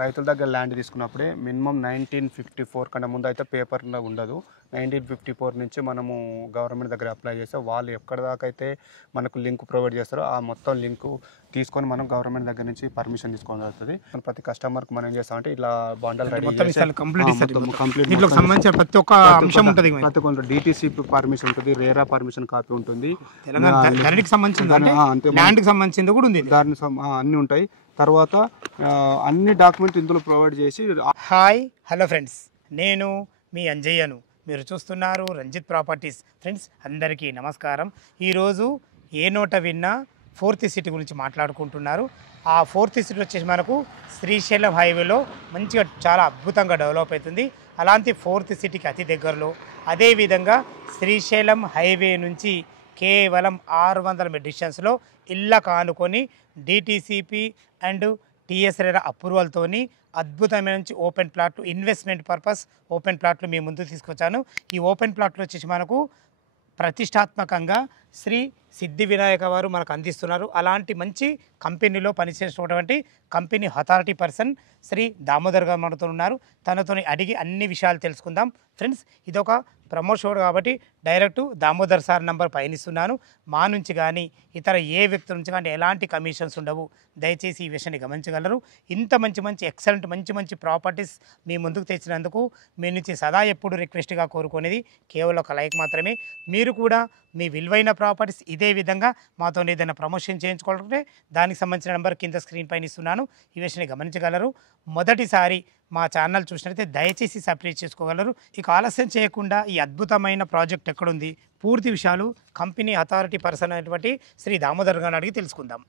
రైతుల దగ్గర ల్యాండ్ తీసుకున్నప్పుడే మినిమం 1954 కన్నా ముందు అయితే పేపర్లో ఉండదు. 1954 నుంచి మనము గవర్నమెంట్ దగ్గర అప్లై చేస్తే వాళ్ళు ఎక్కడ దాకా అయితే మనకు లింక్ ప్రొవైడ్ చేస్తారో ఆ మొత్తం లింకు తీసుకొని మనం గవర్నమెంట్ దగ్గర నుంచి పర్మిషన్ తీసుకోవాలి అవుతుంది. ప్రతి కస్టమర్కి మనం ఏం చేస్తామంటే ఇలా బండల్ రెడీ సంబంధించిన ప్రతి ఒక్క అంశం ఉంటుంది. ప్రతి ఒక్క DTC పర్మిషన్ ఉంటుంది, రేరా పర్మిషన్ కాపీ ఉంటుంది, దానికి సంబంధించింది కూడా ఉంది, దాని అన్నీ ఉంటాయి. తర్వాత అన్ని డాక్యుమెంట్ ఇందులో ప్రొవైడ్ చేసి. హాయ్ హలో ఫ్రెండ్స్, నేను మీ అంజయ్యను. మీరు చూస్తున్నారు రంజిత్ ప్రాపర్టీస్. ఫ్రెండ్స్ అందరికీ నమస్కారం. ఈరోజు ఏ నోట విన్నా 4th సిటీ గురించి మాట్లాడుకుంటున్నారు. ఆ 4th సిటీ వచ్చేసి మనకు శ్రీశైలం హైవేలో మంచిగా చాలా అద్భుతంగా డెవలప్ అవుతుంది. అలాంటి 4th సిటీకి అతి దగ్గరలో, అదేవిధంగా శ్రీశైలం హైవే నుంచి కేవలం 600 మీటర్ డిస్టెన్స్లో ఇళ్ళ కానుకొని DTCP అండ్ TSRERA అప్రూవల్తోని అద్భుతమైన నుంచి ఓపెన్ ప్లాట్లు, ఇన్వెస్ట్మెంట్ పర్పస్ ఓపెన్ ప్లాట్లు మీ ముందుకు తీసుకొచ్చాను. ఈ ఓపెన్ ప్లాట్లు వచ్చేసి మనకు ప్రతిష్టాత్మకంగా శ్రీ సిద్ధి వినాయక వారు మనకు అందిస్తున్నారు. అలాంటి మంచి కంపెనీలో పనిచేసినటువంటి company authority person Shri Damodar garu మనతో ఉన్నారు. తనతో అడిగి అన్ని విషయాలు తెలుసుకుందాం. ఫ్రెండ్స్ ఇదొక ప్రమోషన్ కాబట్టి డైరెక్ట్ దామోదర్ సార్ నంబర్ పయనిస్తున్నాను. మా నుంచి కానీ ఇతర ఏ వ్యక్తుల నుంచి కానీ ఎలాంటి కమిషన్స్ ఉండవు. దయచేసి ఈ విషయాన్ని గమనించగలరు. ఇంత మంచి ఎక్సలెంట్ మంచి ప్రాపర్టీస్ మీ ముందుకు తెచ్చినందుకు మీ నుంచి సదా ఎప్పుడు రిక్వెస్ట్గా కోరుకునేది కేవలం ఒక లైక్ మాత్రమే. మీరు కూడా మీ విలువైన ప్రాపర్టీస్ ఇదే విధంగా మాతో ఏదైనా ప్రమోషన్ చేయించుకోవాలంటే దానికి సంబంధించిన నెంబర్ కింద స్క్రీన్ పైన ఇస్తున్నాను. ఈ విషయాన్ని గమనించగలరు. మొదటిసారి మా ఛానల్ చూసినట్లయితే దయచేసి సబ్స్క్రైబ్ చేసుకోగలరు. ఇక ఆలస్యం చేయకుండా ఈ అద్భుతమైన ప్రాజెక్ట్ ఎక్కడుంది, పూర్తి విషయాలు కంపెనీ అథారిటీ పర్సన్ అయినటువంటి శ్రీ దామోదర్ గారిని అడిగి తెలుసుకుందాం.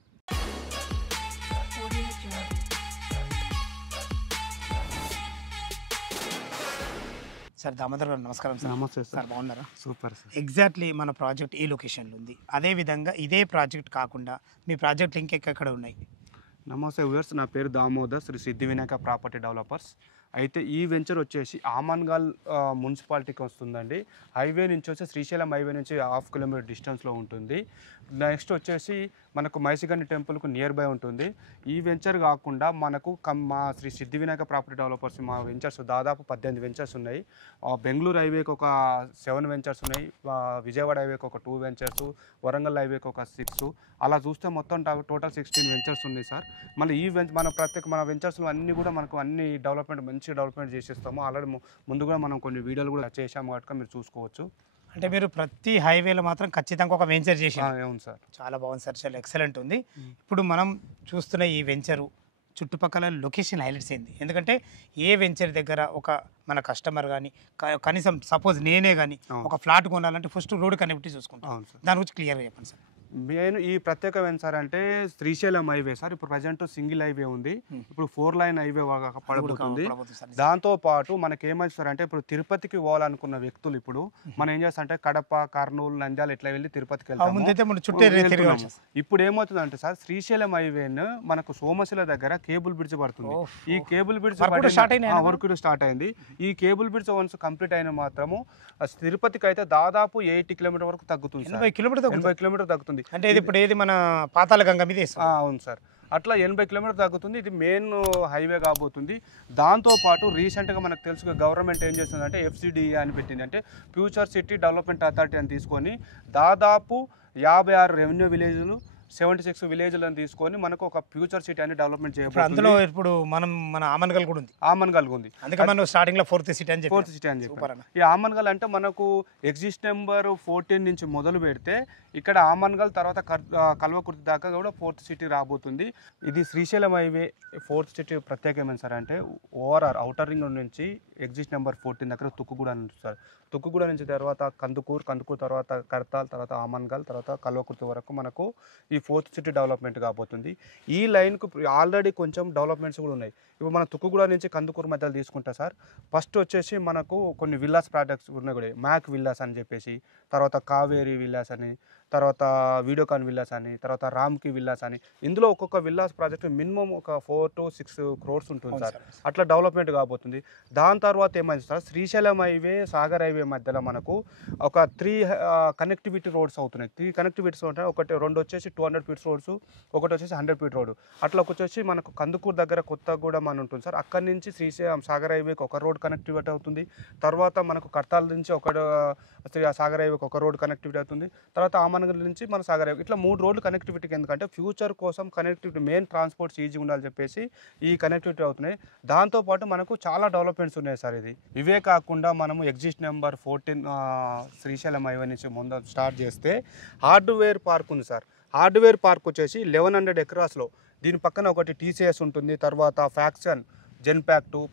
సార్ దామోదర్ గారు నమస్కారం సార్. నమస్తే సార్. బాగున్నారా? Super sir. ఎగ్జాక్ట్లీ మన ప్రాజెక్ట్ ఈ లొకేషన్లో ఉంది. అదేవిధంగా ఇదే ప్రాజెక్ట్ కాకుండా మీ ప్రాజెక్ట్ ఇంకెక్కడ ఉన్నాయి? నమస్తే వ్యూవర్స్, నా పేరు దామోదర్, శ్రీ సిద్ధి వినాయక ప్రాపర్టీ డెవలపర్స్. అయితే ఈ వెంచర్ వచ్చేసి ఆమన్గల్ మున్సిపాలిటీకి వస్తుందండి. హైవే నుంచి వచ్చి శ్రీశైలం హైవే నుంచి 1/2 కిలోమీటర్ డిస్టెన్స్లో ఉంటుంది. నెక్స్ట్ వచ్చేసి మనకు మైసిగండి టెంపుల్కు నియర్ బై ఉంటుంది. ఈ వెంచర్ కాకుండా మనకు మా శ్రీ సిద్ధి వినాయక ప్రాపర్టీ డెవలపర్స్ మా వెంచర్స్ దాదాపు 18 వెంచర్స్ ఉన్నాయి. బెంగళూరు హైవేకి ఒక 7 వెంచర్స్ ఉన్నాయి, విజయవాడ హైవేకి ఒక 2 వెంచర్స్, వరంగల్ హైవేకి ఒక 6, అలా చూస్తే మొత్తం టోటల్ 16 వెంచర్స్ ఉన్నాయి సార్. మళ్ళీ ఈ మన వెంచర్స్లో అన్నీ కూడా మనకు అన్ని మంచి డెవలప్మెంట్ చేసేస్తాము. ఆల్రెడీ ముందు కూడా మనం కొన్ని వీడియోలు కూడా చేసాము కాబట్టి మీరు చూసుకోవచ్చు. అంటే మీరు ప్రతి హైవేలో మాత్రం ఖచ్చితంగా ఒక వెంచర్ చేసి. అవును సార్. చాలా బాగుంది సార్, చాలా ఎక్సలెంట్ ఉంది. ఇప్పుడు మనం చూస్తున్న ఈ వెంచరు చుట్టుపక్కల లొకేషన్ హైలైట్స్ ఏంది? ఎందుకంటే ఏ వెంచర్ దగ్గర ఒక మన కస్టమర్ కానీ కనీసం సపోజ్ నేనే కానీ ఒక ఫ్లాట్ కొనాలంటే ఫస్ట్ రోడ్ కనెక్టివిటీ చూసుకుంటాం. దాని గురించి క్లియర్గా చెప్పండి సార్. మెయిన్ ఈ ప్రత్యేక వెంచర్ అంటే శ్రీశైలం హైవే సార్. ఇప్పుడు ప్రజెంట్ సింగిల్ హైవే ఉంది, ఇప్పుడు 4 లైన్ హైవే పడబోతుంది. దాంతో పాటు మనకి ఏమవుతారంటే ఇప్పుడు తిరుపతికి పోవాలనుకున్న వ్యక్తులు ఇప్పుడు మనం ఏం చేస్తారంటే కడప, కర్నూలు, నంద్యాల ఇట్లా వెళ్ళి తిరుపతికి వెళ్తాము. ఇప్పుడు ఏమవుతుందంటే సార్ శ్రీశైలం హైవేను మనకు సోమశిల దగ్గర కేబుల్ బ్రిడ్జ్ పడుతుంది. ఈ కేబుల్ బ్రిడ్జ్ వర్క్ స్టార్ట్ అయింది. ఈ కేబుల్ బ్రిడ్జ్ వన్స్ కంప్లీట్ అయిన మాత్రము తిరుపతికి అయితే దాదాపు 80 కిలోమీటర్ వరకు తగ్గుతుంది. 80 కిలోమీటర్ తగ్గుతుంది. అంటే ఇది ఇప్పుడు ఏది మన పాతాళ గంగ మీద? అవును సార్, అట్లా 80 కిలోమీటర్ తగ్గుతుంది. ఇది మెయిన్ హైవే కాబోతుంది. దాంతోపాటు రీసెంట్గా మనకు తెలుసు గవర్నమెంట్ ఏం చేస్తుందంటే FCDE అని పెట్టింది, అంటే ఫ్యూచర్ సిటీ డెవలప్మెంట్ అథారిటీ అని తీసుకొని దాదాపు 56 రెవెన్యూ విలేజ్లు, 76 విలేజ్లను తీసుకొని మనకు ఒక ఫ్యూచర్ సిటీ అని డెవలప్మెంట్ చేయబోతుంది. అందులో ఇప్పుడు మన ఆమన్గల్ కూడా ఉంది. ఆమన్గల్ ఉంది, అందుకే మనం స్టార్టింగ్ లో 4th సిటీ అని చెప్పారు. ఈ ఆమన్గల్ అంటే మనకు ఎగ్జిస్ట్ నెంబర్ 14 నుంచి మొదలు పెడితే ఇక్కడ ఆమన్గల్ తర్వాత కల్వకుర్తి దాకా కూడా 4th సిటీ రాబోతుంది. ఇది శ్రీశైలం హైవే 4th సిటీ ప్రత్యేకం ఏమైనా సార్ అంటే ఓఆర్ఆర్ అవుటర్ రింగ్ నుంచి ఎగ్జిస్ట్ నెంబర్ 14 దగ్గర తుక్కుగూడ నుంచి సార్. తుక్కుగూడ నుంచి తర్వాత కందుకూరు తర్వాత కర్తాల్, తర్వాత ఆమన్గల్, తర్వాత కల్వకుర్తి వరకు మనకు ఈ 4th సిటీ డెవలప్మెంట్ కాబోతుంది. ఈ లైన్కు ఆల్రెడీ కొంచెం డెవలప్మెంట్స్ కూడా ఉన్నాయి. ఇప్పుడు మన తుక్కుగూడ నుంచి కందుకూరు మధ్యలో తీసుకుంటా సార్. ఫస్ట్ వచ్చేసి మనకు కొన్ని విల్లాస్ ప్రాజెక్ట్స్ ఉన్నాయి కూడా, మ్యాక్ విల్లాస్ అని చెప్పేసి, తర్వాత కావేరీ విల్లాస్ అని, తర్వాత వీడియోకాన్ విల్లాస్ అని, తర్వాత రామ్కి విల్లాస్ అని, ఇందులో ఒక్కొక్క విల్లాస్ ప్రాజెక్ట్ మినిమం ఒక 4 to 6 crores ఉంటుంది సార్. అట్లా డెవలప్మెంట్ కాబోతుంది. దాని తర్వాత ఏమైంది sir, Srisailam highway Sagar highway మధ్యలో మనకు ఒక 3 కనెక్టివిటీ రోడ్స్ అవుతున్నాయి. 3 కనెక్టివిటీస్ ఉంటాయి. ఒకటి 2 వచ్చేసి 200 feet రోడ్స్, ఒకటి వచ్చేసి 100 feet రోడ్. అట్లా వచ్చేసి మనకు కందుకూరు దగ్గర కొత్తగూడెం అని ఉంటుంది సార్. అక్కడి నుంచి శ్రీశైలం సాగర్ హైవేకి ఒక రోడ్ కనెక్టివిటీ అవుతుంది. తర్వాత మనకు కర్తాల నుంచి ఒక సాగర్ హైవేకి ఒక రోడ్ కనెక్టివిటీ అవుతుంది. తర్వాత ఆమనగర్ నుంచి మన సాగర్ హైవే, ఇట్లా 3 రోడ్లు కనెక్టివిటీకి. ఎందుకంటే ఫ్యూచర్ కోసం కనెక్టివిటీ, మెయిన్ ట్రాన్స్పోర్ట్స్ ఈజీగా ఉండాలని చెప్పేసి ఈ కనెక్టివిటీ అవుతున్నాయి. దాంతోపాటు మనకు చాలా డెవలప్మెంట్స్ ఉన్నాయి సార్. ఇవే కాకుండా మనము ఎగ్జిట్ నెంబర్ 14 శ్రీశైలం హైవే నుంచి ముందు స్టార్ట్ చేస్తే హార్డ్వేర్ పార్క్ ఉంది సార్. హార్డ్వేర్ పార్క్ వచ్చేసి 1100 acresలో. దీని పక్కన ఒకటి టీసీఎస్ ఉంటుంది. తర్వాత ఫ్యాక్షన్,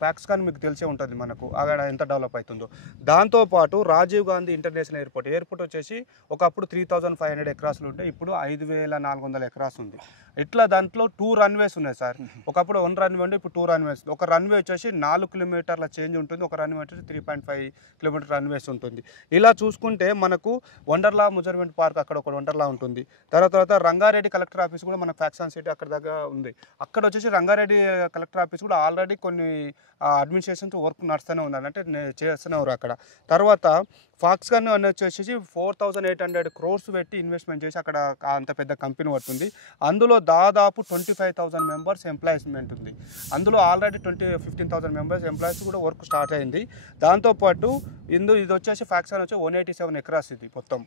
ప్యాక్స్కాన్ మీకు తెలిసే ఉంటుంది మనకు అక్కడ ఎంత డెవలప్ అవుతుందో. దాంతోపాటు రాజీవ్ గాంధీ ఇంటర్నేషనల్ ఎయిర్పోర్ట్ వచ్చేసి ఒకప్పుడు 3500 acresలు ఉంటే ఇప్పుడు 5400 acres ఉంది. ఇట్లా దాంట్లో 2 runways ఉన్నాయి సార్. ఒకప్పుడు 1 runway ఉంటే ఇప్పుడు 2 runways. ఒక రన్వే వచ్చేసి 4 kilometerల చేంజ్ ఉంటుంది, ఒక రన్వే వచ్చేసి 3.5 kilometer రన్వేస్ ఉంటుంది. ఇలా చూసుకుంటే మనకు వండర్లా ముజర్మెంట్ పార్క్ అక్కడ ఒక వండర్లా ఉంటుంది. తర్వాత రంగారెడ్డి కలెక్టర్ ఆఫీస్ కూడా మనకు ఫ్యాక్షన్ సిటీ అక్కడ దగ్గర ఉంది. అక్కడ వచ్చేసి రంగారెడ్డి కలెక్టర్ ఆఫీస్ కూడా ఆల్రెడీ కొన్ని అడ్మినిస్ట్రేషన్ వర్క్ నడుస్తూనే ఉన్నారు, అంటే చేస్తూనే ఉన్నారు అక్కడ. తర్వాత ఫాక్స్కాన్ అని వచ్చేసి 4800 crores పెట్టి ఇన్వెస్ట్మెంట్ చేసి అక్కడ అంత పెద్ద కంపెనీ పడుతుంది. అందులో దాదాపు 25,000 members ఎంప్లాయ్మెంట్ ఉంది. అందులో ఆల్రెడీ 15,000 members ఎంప్లాయీస్ కూడా వర్క్ స్టార్ట్ అయింది. దాంతోపాటు ఇది వచ్చేసి ఫాక్స్కాన్ వచ్చి 187 acres ఇది మొత్తం.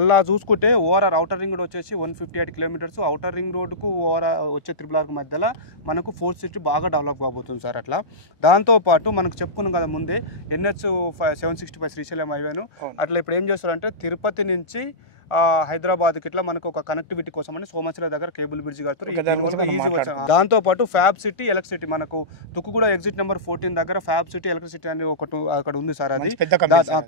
అలా చూసుకుంటే ఓవరాల్ అవుటర్ రింగ్ రోడ్ వచ్చేసి 158 kilometers. అవుటర్ రింగ్ రోడ్కు ఓవరాల్ వచ్చే త్రిబుల్ మధ్యలో మనకు ఫోర్త్ సిటీ బాగా డెవలప్ కాబోతుంది సార్. అట్లా దాంతోపాటు మనకు చెప్పుకున్నాం కదా ముందే NH 765 శ్రీశైలం హైవేను. అట్లా ఇప్పుడు ఏం చేస్తారంటే తిరుపతి నుంచి హైదరాబాద్కి ఇట్లా మనకు ఒక కనెక్టివిటీ కోసం అని సోమశిల దగ్గర కేబుల్ బ్రిడ్జ్ కడతారు. దాంతోపాటు ఫ్యాబ్ సిటీ ఎలక్ట్రిసిటీ మనకు తుక్కుగూడ ఎగ్జిట్ నెంబర్ 14 దగ్గర ఫ్యాబ్ సిటీ ఎలక్ట్రిసిటీ అని ఒకటి అక్కడ ఉంది సార్. అది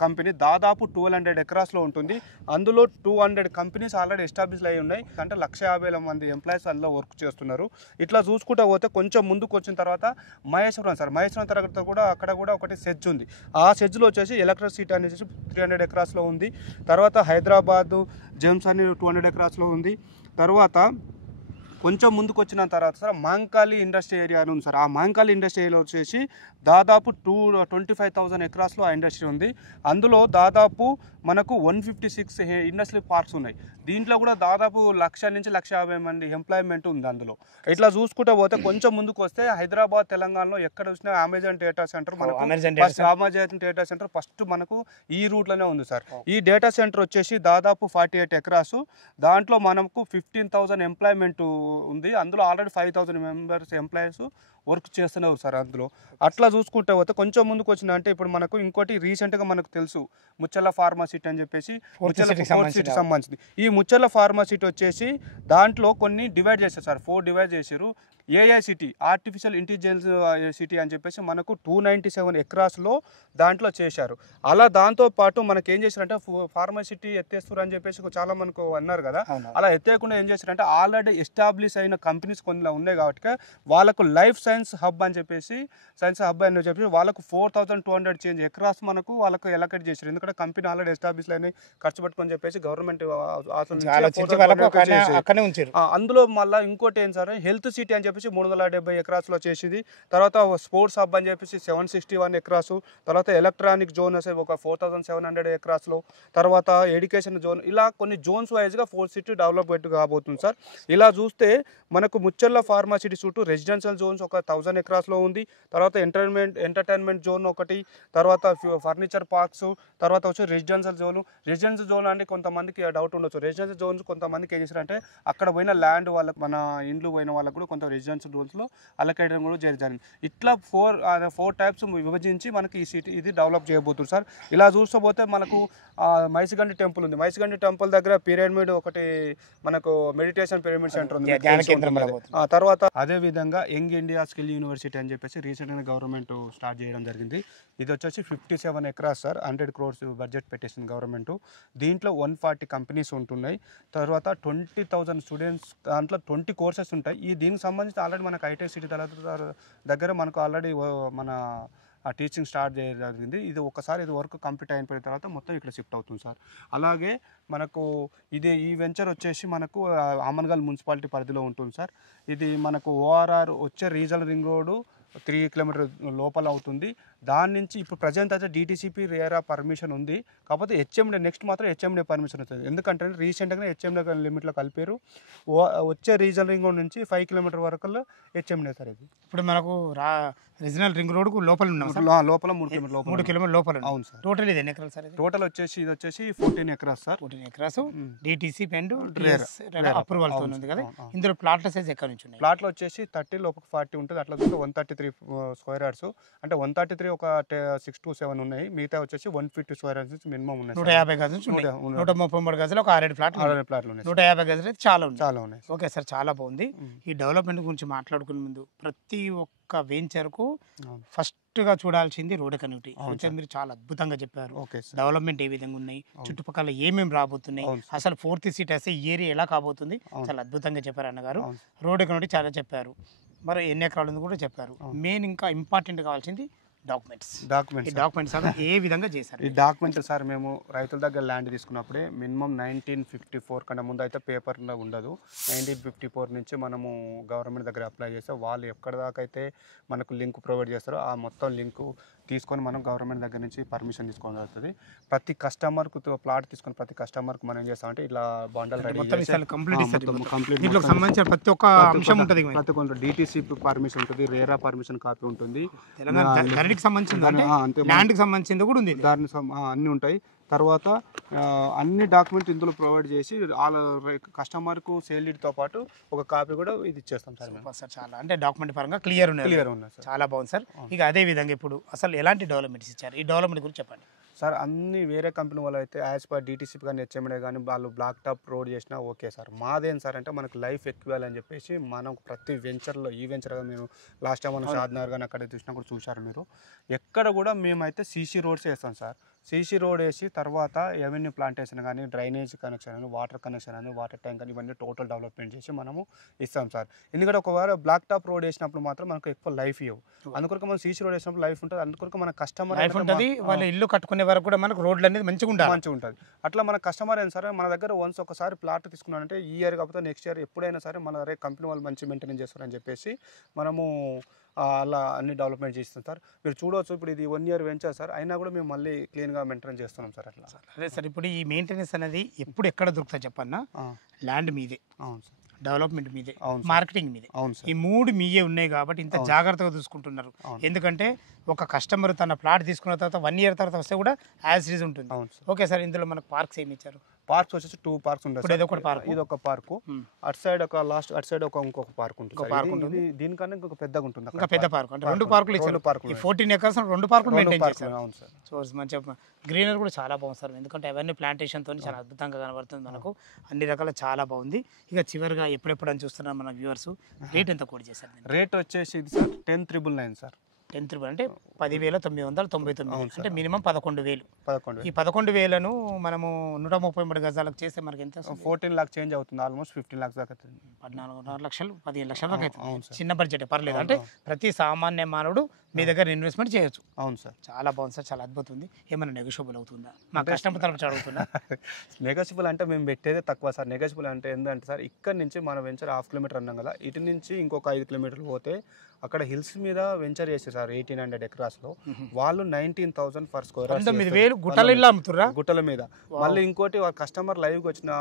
కంపెనీ దాదాపు 1200 acresలో ఉంటుంది. అందులో 200 కంపెనీస్ ఆల్రెడీ ఎస్టాబ్లిష్ అయి ఉన్నాయి. అంటే 150,000 మంది ఎంప్లాయీస్ అందులో వర్క్ చేస్తున్నారు. ఇట్లా చూసుకుంటూ పోతే కొంచెం ముందుకు వచ్చిన తర్వాత మహేశ్వరం సార్. మహేశ్వరం తర్వాత కూడా అక్కడ కూడా ఒకటి సెజ్ ఉంది. ఆ సెజ్లో వచ్చేసి ఎలక్ట్రిసిటీ అనేది 300 acresలో ఉంది. తర్వాత హైదరాబాద్ జెమ్స్ అని 200 acresలో ఉంది. తర్వాత కొంచెం ముందుకు వచ్చిన తర్వాత సార్ మాంకాళి ఇండస్ట్రీ ఏరియా అని ఉంది సార్. ఆ మాంకాళి ఇండస్ట్రీ ఏరియా వచ్చేసి దాదాపు 25,000 acresలో ఆ ఇండస్ట్రీ ఉంది. అందులో దాదాపు మనకు 156 ఇండస్ట్రీ పార్క్స్ ఉన్నాయి. దీంట్లో కూడా దాదాపు 1,00,000 నుంచి 1,50,000 మంది ఎంప్లాయ్మెంట్ ఉంది అందులో. ఇట్లా చూసుకుంటూ పోతే కొంచెం ముందుకు వస్తే హైదరాబాద్ తెలంగాణలో ఎక్కడ చూసినా అమెజాన్ డేటా సెంటర్ ఫస్ట్ మనకు ఈ రూట్లోనే ఉంది సార్. ఈ డేటా సెంటర్ వచ్చేసి దాదాపు 48 acres. దాంట్లో మనకు 15,000 ఎంప్లాయ్మెంట్ ఉంది. అందులో ఆల్రెడీ 5,000 members ఎంప్లాయీస్ వర్క్ చేస్తున్నారు సార్ అందులో. అట్లా చూసుకుంటే పోతే కొంచెం ముందుకు వచ్చిన అంటే ఇప్పుడు మనకు ఇంకోటి రీసెంట్గా మనకు తెలుసు ముచ్చర్ల ఫార్మాసిటీ అని చెప్పేసి ఫోర్త్ సిటీ సంబంధించింది. ఈ ముచ్చర్ల ఫార్మాసిటీ వచ్చేసి దాంట్లో కొన్ని డివైడ్ చేశారు సార్. 4 డివైడ్ చేశారు. AI city, artificial intelligence city అని చెప్పేసి మనకు 297 acresలో దాంట్లో చేశారు. అలా దాంతోపాటు మనకి ఏం చేశారంటే ఫార్మసిటీ ఎత్తేస్తారు అని చెప్పేసి చాలా మనకు అన్నారు కదా. అలా ఎత్తేయకుండా ఏం చేశారంటే ఆల్రెడీ ఎస్టాబ్లిష్ అయిన కంపెనీస్ కొన్ని ఉన్నాయి కాబట్టి వాళ్ళకు లైఫ్ సైన్స్ హబ్ అని చెప్పేసి వాళ్ళకు 4,200 చేంజ్ acres మనకు వాళ్ళకు ఎలకేట్ చేశారు. ఎందుకంటే కంపెనీ ఆల్రెడీ ఎస్టాబ్లిష్ అయినాయి, ఖర్చు పెట్టుకొని చెప్పేసి గవర్నమెంట్ అందులో మళ్ళీ ఇంకోటి ఏం సార్ హెల్త్ సిటీ అని చెప్పేసి 370 acresలో చేసింది. తర్వాత స్పోర్ట్స్ హబ్ అని చెప్పేసి 761 acres. తర్వాత ఎలక్ట్రానిక్ జోన్ ఒక 4,700 acresలో. తర్వాత ఎడ్యుకేషన్ జోన్, ఇలా కొన్ని జోన్స్ వైజ్గా ఫోర్త్ సిటీ డెవలప్మెంట్ కాబోతుంది సార్. ఇలా చూస్తే మనకు ముచ్చర్ల ఫార్మాసిటీ చుట్టూ రెసిడెన్షియల్ జోన్స్ ఒక 1000 acresలో ఉంది. తర్వాత ఎంటర్టైన్మెంట్ జోన్ ఒకటి, తర్వాత ఫర్నిచర్ పార్క్స్, తర్వాత వచ్చి రెసిడెన్షియల్ జోన్ అంటే కొంతమందికి డౌట్ ఉండొచ్చు. రెసిడెన్షియల్ జోన్స్ కొంతమందికి ఏం చేశారంటే అక్కడ పోయిన ల్యాండ్ వాళ్ళకి, మన ఇండ్లు పోయిన వాళ్ళకు కూడా కొంత రెసిడెన్షియల్ రూల్స్లో అలకేయడం కూడా జరిగింది. ఇట్లా 4 types విభజించి మనకి ఈ సిటీ ఇది డెవలప్ చేయబోతుంది సార్. ఇలా చూస్తే మనకు మైసిగండి టెంపుల్ ఉంది. మైసిగండి టెంపుల్ దగ్గర పిరమిడ్ ఒకటి మనకు మెడిటేషన్ పిరమిడ్ సెంటర్ ఉంది. తర్వాత అదే విధంగా యంగ్ ఇండియా స్కిల్ యూనివర్సిటీ అని చెప్పేసి రీసెంట్గా గవర్నమెంట్ స్టార్ట్ చేయడం జరిగింది. ఇది వచ్చేసి 57 acres సార్. 100 crores బడ్జెట్ పెట్టేసింది గవర్నమెంట్. దీంట్లో 140 కంపెనీస్ ఉంటున్నాయి. తర్వాత 20,000 స్టూడెంట్స్, దాంట్లో 20 courses ఉంటాయి. దీనికి సంబంధించి ఆల్రెడీ మనకు ఐటీ సిటీ దగ్గర మనకు ఆల్రెడీ మన ఆ టీచింగ్ స్టార్ట్ చేయడం జరిగింది. ఇది ఒకసారి ఇది వర్క్ కంప్లీట్ అయిపోయిన తర్వాత మొత్తం ఇక్కడ షిఫ్ట్ అవుతుంది సార్. అలాగే మనకు ఈ వెంచర్ వచ్చేసి మనకు ఆమన్గల్ మున్సిపాలిటీ పరిధిలో ఉంటుంది సార్. ఇది మనకు ఓఆర్ఆర్ వచ్చే రీజనల్ రింగ్ రోడ్డు 3 కిలోమీటర్ లోపల అవుతుంది. దాని నుంచి ఇప్పుడు ప్రజెంట్ అయితే డిటీసీపీ రేరా పర్మిషన్ ఉంది. కాకపోతే హెచ్ఎండే నెక్స్ట్ మాత్రం హెచ్ఎండే పర్మిషన్ వస్తుంది. ఎందుకంటే రీసెంట్గా హెచ్ఎండే లిమిట్లో కలిపారు. వచ్చే రీజనల్ రింగ్ రోడ్ నుంచి 5 కిలోమీటర్ వరకు హెచ్ఎండే సార్. ఇది ఇప్పుడు మనకు రీజనల్ రింగ్ రోడ్కు లోపల ఉన్నాం సార్. లోపల 3 కిలోమీటర్ లోపల. అవును సార్. టోటల్ ఇది ఎన్ని ఎకరాలు సార్? టోటల్ వచ్చేసి ఇది వచ్చేసి 14 acres sir. 14 acres DTC and approval తో ఉంది కదా. అవును. ఇందులో ప్లాట్ల సైజ్ ఎక్కడ నుంచి ఉన్నాయి? ప్లాట్లో వచ్చేసి 30 లోపల 40 ఉంటుంది. అట్లా చూస్తే 133 స్క్వేర్ యార్డ్స్. అంటే 133 ఒక 6 to 7 ఉన్నాయి. మిగతా వచ్చేసి 150 స్క్వేర్ యార్డ్స్ మినిమం ఉన్నాయి. 150 గజాల నుంచి 133 గజాలు ఒక 6 ప్లాట్లు. 6 ప్లాట్లు ఉన్నాయి. 150 గజాలు అయితే చాలా ఉన్నాయి. ఓకే సార్, చాలా బాగుంది. ఈ డెవలప్మెంట్ గురించి మాట్లాడుకునే ముందు ప్రతి ఒక్క వెంచర్కు ఫస్ట్గా చూడాల్సింది రోడ్ కనెక్టివిటీ. మీరు చాలా అద్భుతంగా చెప్పారు. డెవలప్మెంట్ ఏ విధంగా ఉన్నాయి, చుట్టుపక్కల ఏమేమి రాబోతున్నాయి, అసలు 4th సీట్ అయితే ఈ ఏరియా ఎలా కాబోతుంది, చాలా అద్భుతంగా చెప్పారు అన్నగారు. రోడ్ కనెక్టివిటీ చాలా చెప్పారు. మరి ఎన్ని ఎకరాలు ఉంది కూడా చెప్పారు. మెయిన్ ఇంకా ఇంపార్టెంట్ కావాల్సింది డాక్యుమెంట్స్ ఏ విధంగా చేశారు? ఈ డాక్యుమెంట్ సార్ మేము రైతుల దగ్గర ల్యాండ్ తీసుకున్నప్పుడే మినిమం 1954 కన్నా ముందు అయితే పేపర్లో ఉండదు. 1954 నుంచి మనము గవర్నమెంట్ దగ్గర అప్లై చేస్తే వాళ్ళు ఎక్కడ దాకా అయితే మనకు లింక్ ప్రొవైడ్ చేస్తారో ఆ మొత్తం లింకు తీసుకొని మనం గవర్నమెంట్ దగ్గర నుంచి పర్మిషన్ తీసుకోవడం జరుగుతుంది. ప్రతి కస్టమర్కు ప్లాట్ తీసుకొని ప్రతి కస్టమర్కు మనం ఏం చేస్తామంటే ఇలా బండల్ రెడీ సంబంధించిన ప్రతి ఒక్క అంశం ఉంటుంది. ప్రతి ఒక్క డిటీసీ పర్మిషన్ ఉంటుంది, రేరా పర్మిషన్ కాపీ ఉంటుంది, సంబంధించింది కూడా ఉంది. దాని అన్నీ ఉంటాయి. తర్వాత అన్ని డాక్యుమెంట్ ఇందులో ప్రొవైడ్ చేసి వాళ్ళ కస్టమర్కు సేల్ డీడ్తో పాటు ఒక కాపీ కూడా ఇది ఇచ్చేస్తాం సార్. సార్ చాలా అంటే డాక్యుమెంట్ పరంగా క్లియర్ ఉన్నాయి సార్. చాలా బాగుంది సార్. ఇక అదే విధంగా ఇప్పుడు అసలు ఎలాంటి డెవలప్మెంట్స్ ఇచ్చారు? ఈ డెవలప్మెంట్ గురించి చెప్పండి సార్. అన్ని వేరే కంపెనీ వాళ్ళు అయితే యాజ్ పర్ డిటీసీ కానీ హెచ్ఎండే కానీ వాళ్ళు బ్లాక్ టాప్ రోడ్ చేసినా ఓకే సార్. మాదేం సార్ అంటే మనకు లైఫ్ ఎక్కువ అని చెప్పేసి మనం ప్రతి వెంచర్లో ఈ వెంచర్గా మీరు లాస్ట్ టైం మనం షాద్నగర్ కానీ అక్కడ చూసినా కూడా చూశారు మీరు. ఎక్కడ కూడా మేమైతే సీసీ రోడ్స్ వేస్తాం సార్. సీసీ రోడ్ వేసి తర్వాత ఎవెన్యూ ప్లాంటేషన్ కానీ డ్రైనేజ్ కనెక్షన్ కానీ వాటర్ కనెక్షన్ కానీ వాటర్ ట్యాంక్ కానీ ఇవన్నీ టోటల్ డెవలప్మెంట్ చేసి మనము ఇస్తాం సార్. ఎందుకంటే ఒకవేళ బ్లాక్ టాప్ రోడ్ వేసినప్పుడు మాత్రం మనకు ఎక్కువ లైఫ్ ఇవ్వవు. అందుకొరకు మనం సీసీ రోడ్ వేసినప్పుడు లైఫ్ ఉంటుంది. అందుకొరకు మన కస్టమర్ లైఫ్ ఉంటుంది. వాళ్ళ ఇల్లు కట్టుకునే వరకు కూడా మనకు రోడ్లు అనేది మంచిగా ఉంటుంది. అట్లా మన కస్టమర్ అయినా సరే మన దగ్గర వన్స్ ఒకసారి ప్లాట్ తీసుకున్నానంటే ఈ ఇయర్ కాకపోతే నెక్స్ట్ ఇయర్ ఎప్పుడైనా సరే మన కంపెనీ వాళ్ళు మంచి మెయింటెనెన్స్ చేస్తారని చెప్పేసి మనము అలా అన్ని డెవలప్మెంట్ చేస్తాం సార్. మీరు చూడవచ్చు ఇప్పుడు ఇది 1 year వెంచర్ సార్, అయినా కూడా మేము మళ్ళీ క్లీన్గా మెయింటైన్ చేస్తున్నాం సార్. అట్లా అదే సార్. ఇప్పుడు ఈ మెయింటెనెన్స్ అనేది ఎప్పుడు ఎక్కడ దొరుకుతుంది చెప్పన్నా? ల్యాండ్ మీదే, అవును సార్, డెవలప్మెంట్ మీదే, మార్కెటింగ్ మీదే, అవును సార్. ఈ 3 మీయే ఉన్నాయి కాబట్టి ఇంత జాగ్రత్తగా చూసుకుంటున్నారు. ఎందుకంటే ఒక కస్టమర్ తన ప్లాట్ తీసుకున్న తర్వాత 1 year తర్వాత వస్తే కూడా యాజ్ ఇట్ ఈజ్ ఉంటుంది. Okay sir. ఇందులో మనకు పార్క్స్ ఏమి ఇచ్చారు? పార్క్స్ వచ్చేసి 2 పార్క్స్ ఉంటాయి. ఇది ఒక పార్క్, ఇది ఒక పార్కు, అటు సైడ్ ఒక లాస్ట్ అటు సైడ్ ఇంకొక పార్క్ ఉంటుంది. దీనికన్నా ఇంకొక పెద్దగా ఉంటుంది, ఇంకా పెద్ద పార్క్. అంటే 2 పార్కులు ఇచ్చారు. 14 acres 2 పార్కులు మెయింటైన్ చేశారు. అవును సార్. సో మంచిగా గ్రీనరీ కూడా చాలా బాగుంది సార్. ఎందుకంటే అవన్నీ ప్లాంటేషన్తో చాలా అద్భుతంగా కనబడుతుంది మనకు. అన్ని రకాల చాలా బాగుంది. ఇక చివరిగా ఎప్పుడెప్పుడు అని చూస్తున్నారు మన వ్యూవర్స్, రేట్ ఎంత కోట్ చేశారు? రేట్ వచ్చేసి ఇది సార్ 10,999 సార్. 10,000 అంటే 10,999. అంటే మినిమం 11,000. ఈ 11,000ను మనము 133 గజాలకు చేస్తే మనకి ఎంత? 14 lakhs చేంజ్ అవుతుంది. ఆల్మోస్ట్ 15 lakhs దాకా అవుతుంది. 14.5 లక్షలు 15 లక్షల దాకా అవుతుంది. చిన్న బడ్జెట్ పర్లేదు. అంటే ప్రతి సామాన్య మానవుడు మీ దగ్గర ఇన్వెస్ట్మెంట్ చేయొచ్చు. అవును సార్. చాలా బాగుంది సార్, చాలా అద్భుతం ఉంది. ఏమైనా నెగోషియబుల్ అవుతుందా? మా కస్టమర్ తరపు అడుగుతున్నా. నెగోషియబుల్ అంటే మేము పెట్టేదే తక్కువ సార్. నెగోషియబుల్ అంటే ఏంటంటే సార్, ఇక్కడ నుంచి మన వెంచర్ 1/2 kilometer అన్నాం కదా, ఇటు నుంచి ఇంకొక 5 kilometers పోతే అక్కడ హిల్స్ మీద వెంచర్ చేస్తారు సార్. 1800 acres లో వాళ్ళు 19,000 per square. 19,000 గుట్టల మీద. మళ్ళీ ఇంకోటి కస్టమర్ లైవ్కి వచ్చిన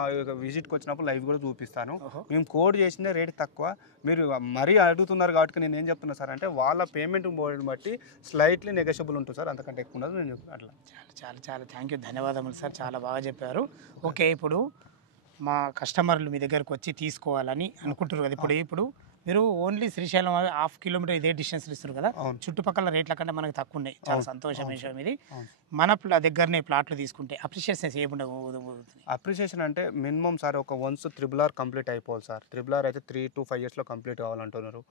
విజిట్కి వచ్చినప్పుడు లైవ్ కూడా చూపిస్తాను. మేము కోడ్ చేసిన రేట్ తక్కువ. మీరు మరీ అడుగుతున్నారు కాబట్టి నేను ఏం చెప్తున్నా సార్ అంటే వాళ్ళ పేమెంట్ బట్టి స్లైట్లీ నెగోషియబుల్ ఉంటుంది సార్, అంతకంటే ఎక్కువ ఉండదు. నేను అట్లా చాలా చాలా థ్యాంక్ యూ, ధన్యవాదములు సార్, చాలా బాగా చెప్పారు. ఓకే, ఇప్పుడు మా కస్టమర్లు మీ దగ్గరకు వచ్చి తీసుకోవాలని అనుకుంటారు కదా, ఇప్పుడు మీరు ఓన్లీ శ్రీశైలం 1/2 kilometer ఇదే డిస్టెన్స్ ఇస్తారు కదా, చుట్టుపక్కల రేట్ల కంటే మనకు తక్కువ ఉన్నాయి. చాలా సంతోషం విషయం ఇది. మన దగ్గరనే ప్లాట్లు తీసుకుంటే అప్రిషియేషన్ ఏముండదు? అప్రిషియేషన్ అంటే మినిమం సార్ ఒక వన్స్ RRR కంప్లీట్ అయిపోవాలి సార్. RRR అయితే 3 to 5 years కంప్లీట్ కావాలంటున్నారు.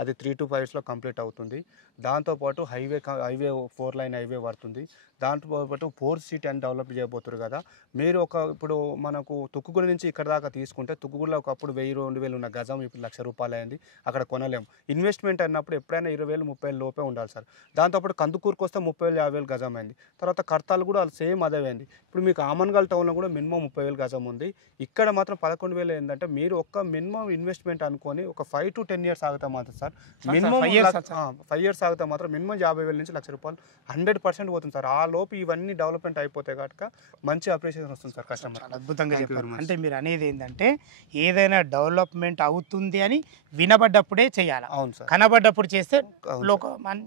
అది 3 to 5 ఇయర్స్లో కంప్లీట్ అవుతుంది. దాంతోపాటు హైవే 4 లైన్ హైవే పడుతుంది. దాంతోపాటు 4 సిటీ అని డెవలప్ చేయబోతున్నారు కదా. మీరు ఇప్పుడు మనకు తుక్కుగూడ నుంచి ఇక్కడ దాకా తీసుకుంటే తుక్కుగూడలో ఒకప్పుడు 1000-2000 ఉన్న గజం ఇప్పుడు ₹1,00,000 అయింది. అక్కడ కొనలేము. ఇన్వెస్ట్మెంట్ అన్నప్పుడు ఎప్పుడైనా 20,000-30,000 లోపే ఉండాలి సార్. దాంతోపాటు కందుకూరుకు వస్తే 30,000-50,000 గజం అయింది. తర్వాత కర్తాలు కూడా సేమ్ అదే అయింది. ఇప్పుడు మీకు ఆమన్గల్ టౌన్లో కూడా మినిమం 30,000 గజం ఉంది. ఇక్కడ మాత్రం 11,000 ఏంటంటే మీరు ఒక మినిమం ఇన్వెస్ట్మెంట్ అనుకొని ఒక 5 to 10 ఇయర్స్ ఆగితే మాత్రం సార్ మినిమం 5 ఇయర్స్ ఆగితే మాత్రం మినిమం 50,000 నుంచి ₹1,00,000 100% పోతుంది సార్. ఆ లోపు ఇవన్నీ డెవలప్మెంట్ అయిపోతే కనుక మంచి అప్రిషియేషన్ వస్తుంది సార్ కస్టమర్. అద్భుతంగా చెప్పారు. అంటే మీరు అనేది ఏంటంటే ఏదైనా డెవలప్మెంట్ అవుతుంది అని వినబడ్డప్పుడే చేయాలి. అవును సార్. కనబడ్డప్పుడు చేస్తే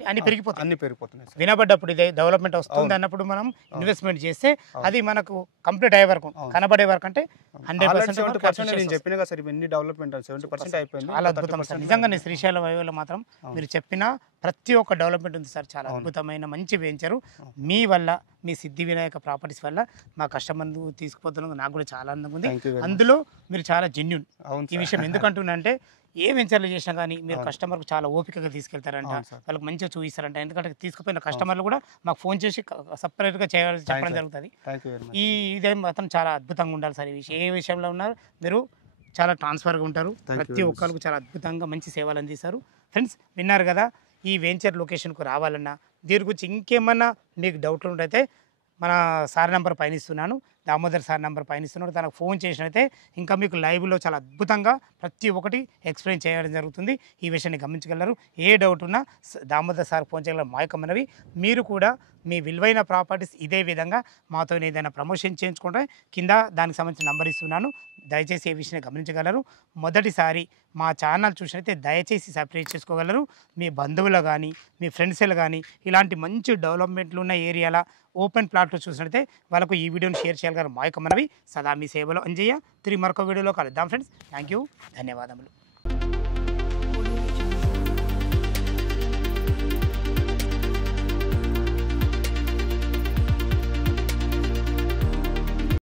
అన్ని పెరిగిపోతుంది. వినబడ్డప్పుడు ఇదే డెవలప్మెంట్ వస్తుంది అన్నప్పుడు మనం ఇన్వెస్ట్మెంట్ చేస్తే అది మనకు కంప్లీట్ అయ్యే వరకు కనబడే వరకు అంటే 100% నేను చెప్పిన కదా సార్ ఇవన్నీ డెవలప్మెంట్ 70% అయిపోయింది. చాలా అద్భుతం సార్. నిజంగానే శ్రీశైలం హైవేలో మాత్రం మీరు చెప్పిన ప్రతి ఒక్క డెవలప్మెంట్ ఉంది సార్. చాలా అద్భుతమైన మంచి వెంచరు. మీ వల్ల మీ సిద్ధి వినాయక ప్రాపర్టీస్ వల్ల మా కస్టమర్ తీసుకుపోతున్నాం. నాకు కూడా చాలా ఆనందంగా ఉంది. అందులో మీరు చాలా జెన్యూన్. ఈ విషయం ఎందుకంటున్నా అంటే ఏ వెంచర్లు చేసినా కానీ మీరు కస్టమర్కు చాలా ఓపికగా తీసుకెళ్తారంట, వాళ్ళకి మంచిగా చూపిస్తారంట. ఎందుకంటే తీసుకుపోయిన కస్టమర్లు కూడా మాకు ఫోన్ చేసి సపరేట్గా చెప్పడం జరుగుతుంది. ఇదే మాత్రం చాలా అద్భుతంగా ఉండాలి సార్. ఈ విషయం ఏ విషయంలో ఉన్నారు మీరు చాలా ట్రాన్స్ఫర్గా ఉంటారు. ప్రతి ఒక్కరికి చాలా అద్భుతంగా మంచి సేవలు అందిస్తారు. ఫ్రెండ్స్ విన్నారు కదా, ఈ వెంచర్ లొకేషన్కు రావాలన్నా దీని గురించి ఇంకేమన్నా మీకు డౌట్లు ఉంటే మన సార్ నెంబర్ పైన ఇస్తున్నాను, దామోదర్ సార్ నెంబర్ పైన ఇస్తున్నాడు. తనకు ఫోన్ చేసినైతే ఇంకా మీకు లైవ్లో చాలా అద్భుతంగా ప్రతి ఒక్కటి ఎక్స్ప్లెయిన్ చేయడం జరుగుతుంది. ఈ విషయాన్ని గమనించగలరు. ఏ డౌట్ ఉన్నా దామోదర్ సార్ ఫోన్ చేయగలరు. మాయకమనవి మీరు కూడా మీ విలువైన ప్రాపర్టీస్ ఇదే విధంగా మాతో ఏదైనా ప్రమోషన్ చేయించుకుంటే కింద దానికి సంబంధించిన నంబర్ ఇస్తున్నాను. దయచేసి ఈ విషయాన్ని గమనించగలరు. మొదటిసారి మా ఛానల్ చూసినైతే దయచేసి సబ్స్క్రైబ్ చేసుకోగలరు. మీ బంధువులు కానీ మీ ఫ్రెండ్స్లు కానీ ఇలాంటి మంచి డెవలప్మెంట్లు ఉన్న ఏరియాల ఓపెన్ ప్లాట్లు చూసినట్లయితే వాళ్ళకు ఈ వీడియోని షేర్ చేయగలరు. మాయకమనవి సదా మీ సేవలో అంజయ్య. తిరిగి మరొక వీడియోలో కలుద్దాం ఫ్రెండ్స్. థ్యాంక్ యూ, ధన్యవాదములు.